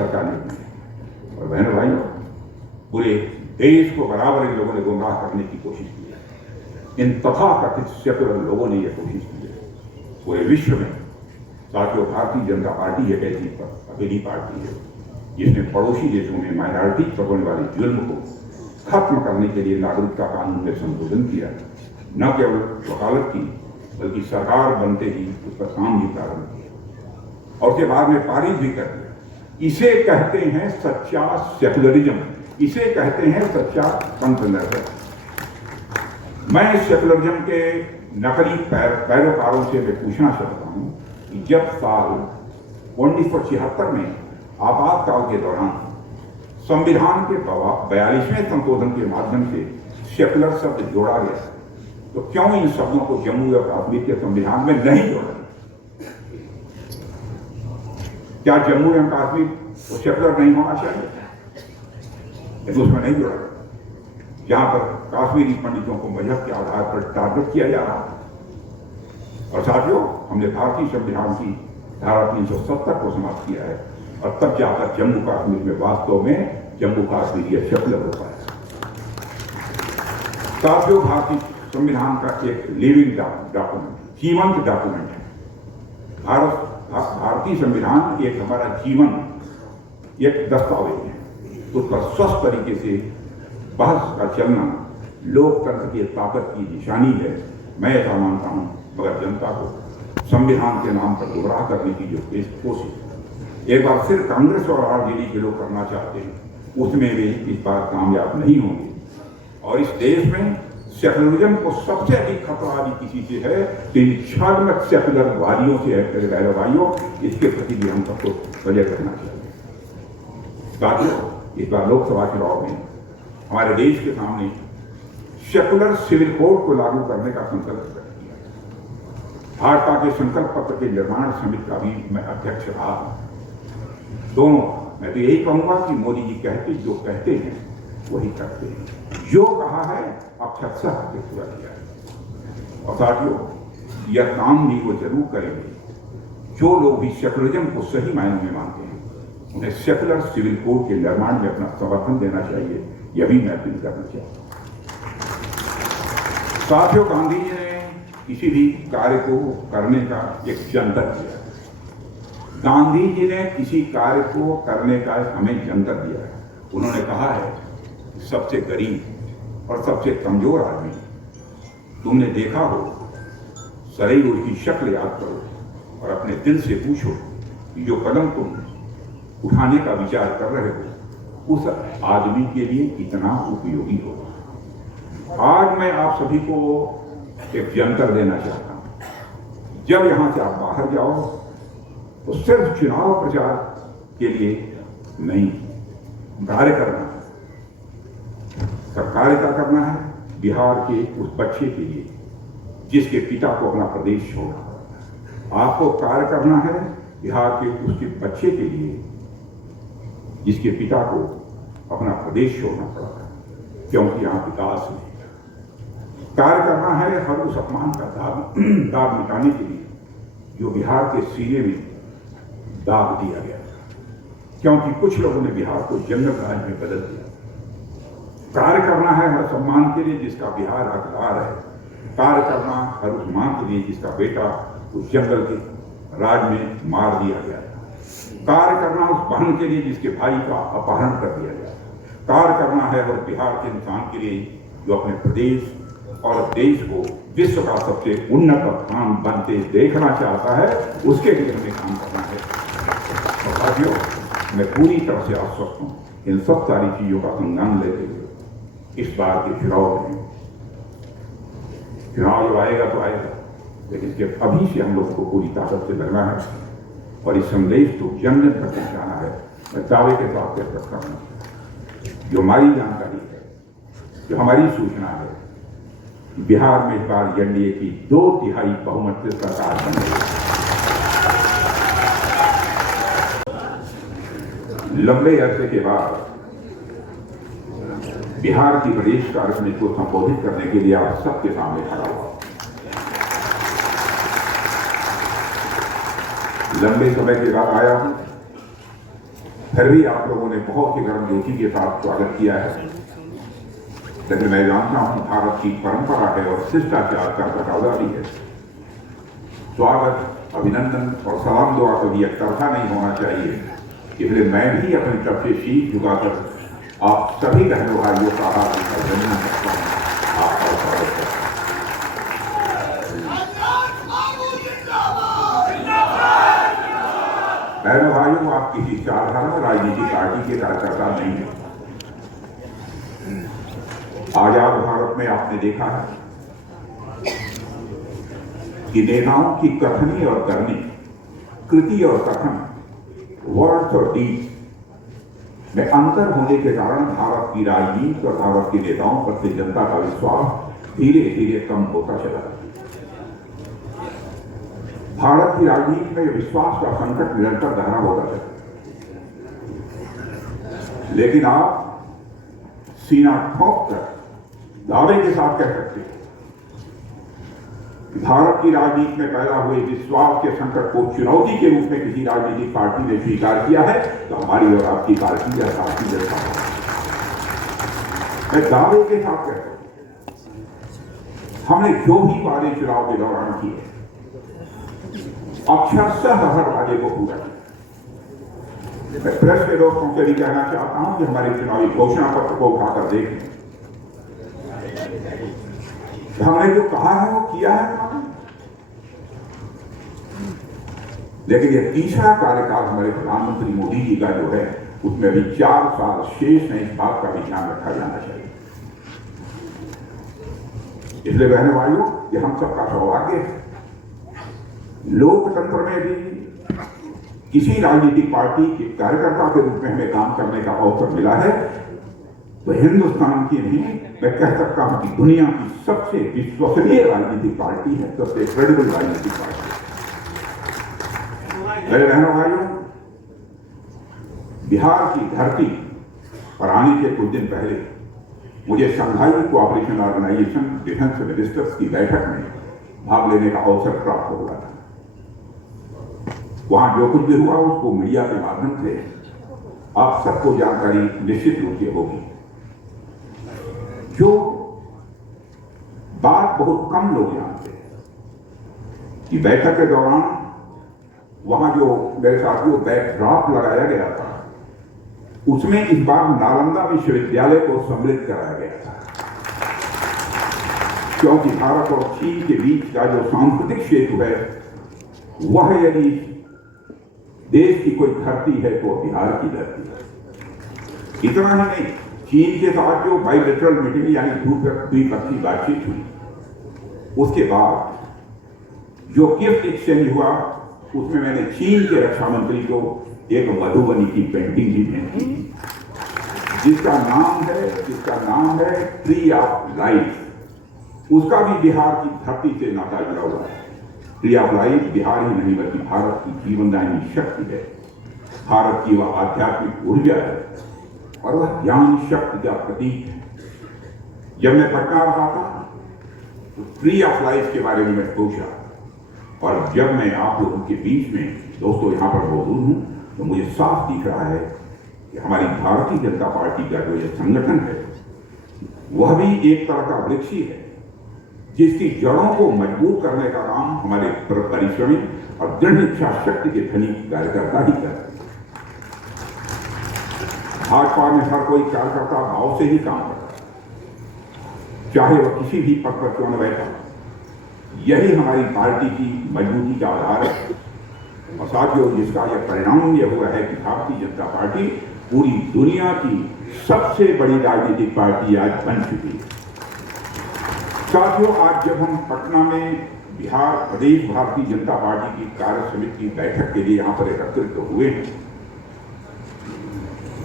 सरकार ने। और बहनों भाइयों, पूरे देश को बराबर इन लोगों ने गुमराह करने की कोशिश की है। इन तथाकथित सेकुलर लोगों ने यह कोशिश की है पूरे विश्व में। साथियों, भारतीय जनता पार्टी एक ऐसी अकेली पार्टी है जिसने पड़ोसी देशों में माइनॉरिटी पर होने वाले जुल्म को खत्म करने के लिए नागरिकता कानून में संशोधन किया। न केवल वकालत की बल्कि सरकार बनते ही उस पर काम भी प्रारंभ किया और उसके बाद में पारित भी कर दिया। इसे कहते हैं सच्चा सेकुलरिज्म, इसे कहते हैं सच्चा पंथनर्य। मैं सेकुलरिज्म के नकली पैरोकारों से मैं पूछना चाहता हूं कि जब साल 1976 में आपातकाल के दौरान संविधान के 42वें संशोधन के माध्यम से सेकुलर शब्द जोड़ा गया, तो क्यों इन शब्दों को जम्मू और कश्मीर के संविधान में नहीं जोड़ा? क्या जम्मू एवं कश्मीर को सेकुलर नहीं होना चाहिए? तो उसमें नहीं जोड़ा, जहां पर कश्मीरी पंडितों को मजहब के आधार पर टारगेट किया जा रहा है। और साथियों, हमने भारतीय संविधान की धारा 370 को समाप्त किया है और तब जाकर जम्मू कश्मीर में वास्तव में जम्मू कश्मीर यह सेकुलर होता है। साथियों, भारतीय संविधान का एक लिविंग डॉक्यूमेंट, जीवंत डॉक्यूमेंट है। भारतीय संविधान एक हमारा जीवन, एक दस्तावेज है। उस पर स्वस्थ तरीके से बहस का चलना लोकतंत्र की ताकत की निशानी है। मैं ऐसा मानता हूं, मगर जनता को संविधान के नाम पर गुमराह करने की जो कोशिश एक बार फिर कांग्रेस और आरजेडी के लोग करना चाहते हैं, उसमें वे इस बार कामयाब नहीं होंगे। और इस देश में सेकुलरिज्म को सबसे अधिक खतरा भी किसी से है, इन छद्म सेकुलर वादियों से है। मेरे बहनों भाइयों, इसके प्रति भी हम सबको सजग रहना चाहिए। साथियों, इस बार लोकसभा चुनाव में हमारे देश के सामने सेकुलर सिविल कोड को लागू करने का संकल्प किया। भाजपा के संकल्प पत्र के निर्माण समिति का भी मैं अध्यक्ष रहा। दोनों, मैं तो यही कहूंगा कि मोदी जी जो कहते हैं वही करते हैं। जो कहा है अक्षरशः पूरा किया है। और साथियों, यह काम भी वो जरूर करेंगे जो लोग भी सेकुलरिज्म को सही मायने में मानते हैं। उन्हें सेकुलर सिविल कोड के निर्माण में अपना समर्थन देना चाहिए, यह भी मैं अपील करना चाहता हूं। साथियों, गांधी जी ने किसी भी कार्य को करने का एक जंतर दिया। गांधी जी ने किसी कार्य को करने का हमें जंतर दिया है। उन्होंने कहा है, सबसे गरीब और सबसे कमजोर आदमी तुमने देखा हो, सदैव उसकी शक्ल याद करो और अपने दिल से पूछो कि जो कदम तुम उठाने का विचार कर रहे हो उस आदमी के लिए कितना उपयोगी होगा। आज मैं आप सभी को एक जंतर देना चाहता हूं। जब यहां से आप बाहर जाओ तो सिर्फ चुनाव प्रचार के लिए नहीं, कार्य करना है। कार्य क्या करना है? बिहार के उस बच्चे के लिए जिसके पिता को अपना प्रदेश छोड़ा। आपको कार्य करना है बिहार के उसके बच्चे के लिए जिसके पिता को अपना प्रदेश छोड़ना पड़ा, क्योंकि यहां विकास नहीं। कार्य करना है हर उस अपमान का दाग मिटाने के लिए जो बिहार के सीने में दाग दिया गया, क्योंकि कुछ लोगों ने बिहार को जंगल राज में बदल दिया। कार्य करना है हर सम्मान के लिए जिसका बिहार हकदार है। कार्य करना हर उस मां के लिए जिसका बेटा उस जंगल के राज में मार दिया गया। कार्य करना उस बहन के लिए जिसके भाई का अपहरण कर दिया गया। कार्य करना है हर बिहार के इंसान के लिए जो अपने प्रदेश और देश को विश्व का सबसे उन्नत स्थान बनते देखना चाहता है, उसके लिए हमें काम करना है। और साथियों, मैं पूरी तरह से आश्वस्त हूं इन सब सारी चीजों का संज्ञान लेते हुए इस बार के चुनाव में, चुनाव जब आएगा तो आएगा, लेकिन इसके अभी से हम लोग को पूरी ताकत से लड़ना है और इस संदेश को जन जन तक पहुंचाना है। मैं दावे के साथ कह सकता हूं, जो हमारी जानकारी है, जो हमारी सूचना है, बिहार में इस बार एनडीए की 2/3 बहुमत से सरकार बनेगी। लंबे अरसे के बाद बिहार की प्रदेश कार्यसमिति को संबोधित करने के लिए आप सबके सामने खड़ा हुआ। लंबे समय के बाद आया हूं फिर भी आप लोगों ने बहुत ही गर्मजोशी के साथ स्वागत किया है। लेकिन मैं जानता हूं भारत की परंपरा है और शिष्टाचार का तकाजा भी है। स्वागत, अभिनंदन और सलाम दुआ कभी एक तरफा नहीं होना चाहिए। इसलिए मैं भी अपनी तरफ से शीश झुकाकर आप सभी बहनों भाइयों का हार्दिक अभिनंदन करता हूं। आपका स्वागत करता हूं। बहनों भाइयों, आप किसी साधारण राजनीतिक पार्टी के कार्यकर्ता नहीं हैं। आजाद भारत में आपने देखा है कि नेताओं की कथनी और करनी, कृति और कथन, वर्ड्स और डीड में अंतर होने के कारण भारत की राजनीति और भारत के नेताओं पर से जनता का विश्वास धीरे धीरे कम होता चला। भारत की राजनीति में विश्वास का संकट निरंतर गहरा होता चला। लेकिन आप सीना ठोक कर दावे के साथ कह सकते हैं कि भारत की राजनीति में पैदा हुए विश्वास के संकट को चुनौती के रूप में किसी राजनीतिक पार्टी ने स्वीकार किया है तो हमारी और आपकी पार्टी या पार्टी जैसा है। मैं दावे के साथ कहता हूं, हमने जो भी वादे चुनाव के दौरान किए अक्षरशः हर वादे को पूरा किया। मैं प्रेस के दोस्तों से भी कहना चाहता हूं कि हमारे चुनावी घोषणा पत्र को उठाकर देखें। हमने जो कहा है वो किया है हमने। लेकिन ये तीसरा कार्यकाल हमारे प्रधानमंत्री मोदी जी का जो है उसमें भी 4 साल शेष है। इस बात का भी ध्यान रखा जाना चाहिए। इसलिए बहनों भाइयों, ये हम सबका सौभाग्य है। लोकतंत्र में भी किसी राजनीतिक पार्टी के कार्यकर्ता के रूप में हमें काम करने का अवसर मिला है तो हिंदुस्तान की नहीं, मैं कह सकता हूं कि दुनिया की सबसे विश्वसनीय राजनीतिक पार्टी है, सबसे क्रेडिबल राजनीतिक पार्टी है। मेरे बहनों भाइयों, बिहार की धरती पर आने के कुछ दिन पहले मुझे Shanghai cooperation organisation defence ministers की बैठक में भाग लेने का अवसर प्राप्त हुआ था। वहां जो कुछ भी हुआ उसको मीडिया के माध्यम से आप सबको जानकारी निश्चित रूप से होगी। जो बात बहुत कम लोग जानते हैं कि बैठक के दौरान वहां जो मेरे साथियों बैकड्रॉप लगाया गया था उसमें इस बार नालंदा विश्वविद्यालय को सम्मिलित कराया गया था, क्योंकि भारत और चीन के बीच का जो सांस्कृतिक सेतु है वह यदि देश की कोई धरती है तो बिहार की धरती है। इतना ही नहीं, चीन के साथ जो बाइलेटरल मीटिंग यानी द्विपक्षीय बातचीत हुई उसके बाद जो गिफ्ट एक्सचेंज हुआ उसमें मैंने चीन के रक्षा मंत्री को एक मधुबनी की पेंटिंग भी भेंट की जिसका नाम है ट्री ऑफ लाइफ। उसका भी बिहार की धरती से नाता जुड़ा हुआ है। ट्री ऑफ लाइफ बिहार ही नहीं बल्कि भारत की जीवनदायिनी शक्ति है, भारत की वह आध्यात्मिक ऊर्जा है और वह ज्ञान शक्ति का प्रतीक है। जब मैं पटना रहा था तो ट्री ऑफ लाइफ के बारे में मैं सोचा और जब मैं आप लोगों के बीच में दोस्तों यहां पर मौजूद हूं तो मुझे साफ दिख रहा है कि हमारी भारतीय जनता पार्टी का जो यह संगठन है वह भी एक तरह का वृक्ष ही है जिसकी जड़ों को मजबूत करने का काम हमारे परिश्रमी और दृढ़ इच्छा शक्ति के धनी कार्यकर्ता ही करते हैं। भाजपा में हर कोई कार्यकर्ता भाव से ही काम करता है, चाहे वह किसी भी पद पर क्यों न बैठा। यही हमारी पार्टी की मजबूती का आधार है और साथियों जिसका यह परिणाम यह हुआ है कि भारतीय जनता पार्टी पूरी दुनिया की सबसे बड़ी राजनीतिक पार्टी आज बन चुकी है। साथियों, आज जब हम पटना में बिहार प्रदेश भारतीय जनता पार्टी की कार्य समिति की बैठक के लिए यहां पर एकत्रित हुए हैं,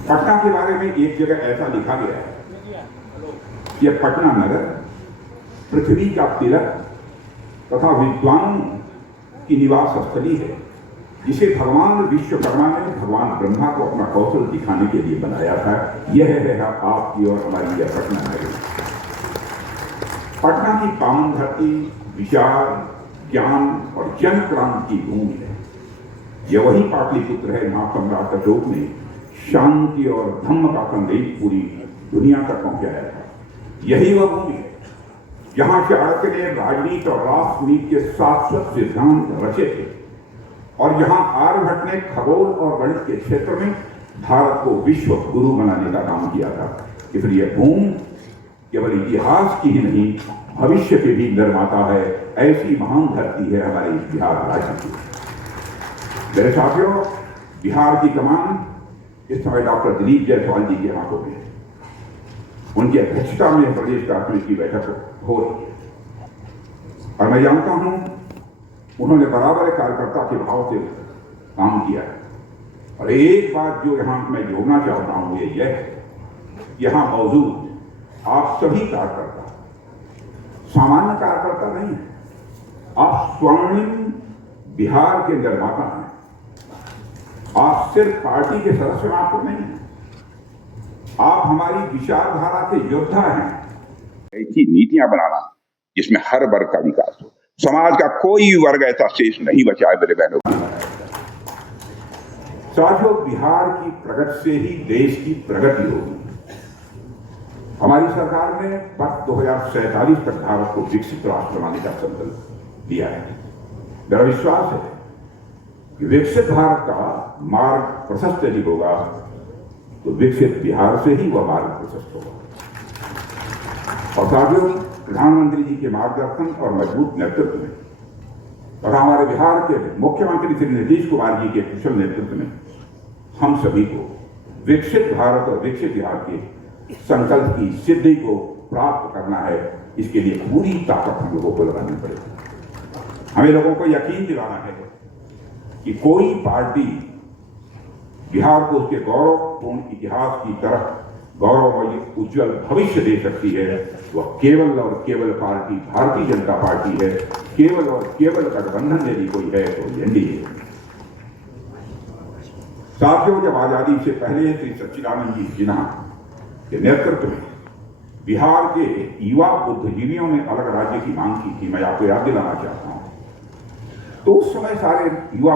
पटना के बारे में एक जगह ऐसा लिखा गया है, यह पटना नगर पृथ्वी का तिलक तथा विद्वानों की निवास स्थली है जिसे भगवान विश्वकर्मा ने भगवान ब्रह्मा को अपना कौशल दिखाने के लिए बनाया था। यह है आपकी और हमारी यह पटना नगरी। पटना की पावन धरती विचार, ज्ञान और जन क्रांति की भूमि है। यह वही पाटलिपुत्र है जहां सम्राट अशोक ने शांति और धम्म का संदेश पूरी दुनिया तक पहुंचाया था। यही वह भूमि है जहां चाणक्य ने राजनीति और राष्ट्रनीति के शाश्वत सिद्धांत रचे थे और जहां आर्यभट्ट ने खगोल और गणित के क्षेत्र में भारत को विश्व गुरु बनाने का काम किया था। इसलिए भूमि केवल इतिहास की ही नहीं, भविष्य के भी निर्माता है। ऐसी महान धरती है हमारे बिहार राज्य की। मेरे साथियों, बिहार की कमान इस समय डॉक्टर दिलीप जायसवाल जी के हाथों में है। उनकी अध्यक्षता में प्रदेश कांग्रेस की बैठक हो रही है और मैं जानता हूं उन्होंने बराबर कार्यकर्ता के भाव से काम किया है। और एक बात जो यहां मैं जोड़ना चाहता हूं ये यह है, यहां मौजूद आप सभी कार्यकर्ता सामान्य कार्यकर्ता नहीं है, आप स्वर्णिम बिहार के निर्माता हैं। आप सिर्फ पार्टी के सदस्य मात्र नहीं हैं, आप हमारी विचारधारा के योद्धा हैं। ऐसी नीतियां बनाना जिसमें हर वर्ग का विकास हो, समाज का कोई वर्ग ऐसा शेष नहीं बचा है। मेरे बहनों, साथियों, बिहार की प्रगति से ही देश की प्रगति होगी। हमारी सरकार ने वर्ष 2047 तक भारत को विकसित राष्ट्र बनाने का संकल्प लिया है। मेरा विश्वास है कि विकसित भारत का मार्ग प्रशस्त यदि होगा तो विकसित बिहार से ही वह मार्ग प्रशस्त होगा। और साथियों, प्रधानमंत्री जी के मार्गदर्शन और मजबूत नेतृत्व में तथा हमारे बिहार के मुख्यमंत्री श्री नीतीश कुमार जी के कुशल नेतृत्व में हम सभी को विकसित भारत और विकसित बिहार के संकल्प की सिद्धि को प्राप्त करना है। इसके लिए पूरी ताकत हम लोगों को लगानी पड़ेगी। हमें लोगों को यकीन दिलाना है कि कोई पार्टी बिहार को उसके गौरवपूर्ण इतिहास की तरफ गौरवमयी उज्जवल भविष्य दे सकती है। वह केवल और केवल पार्टी भारतीय जनता पार्टी है। केवल और केवल गठबंधन यदि कोई है तो एनडीए है। साथियों, जब आजादी से पहले श्री सच्चिदानंद जी सिन्हा के नेतृत्व में बिहार के युवा बुद्धिजीवियों ने अलग राज्य की मांग की थी, मैं आपको याद दिलाना चाहता हूं, तो उस समय सारे युवा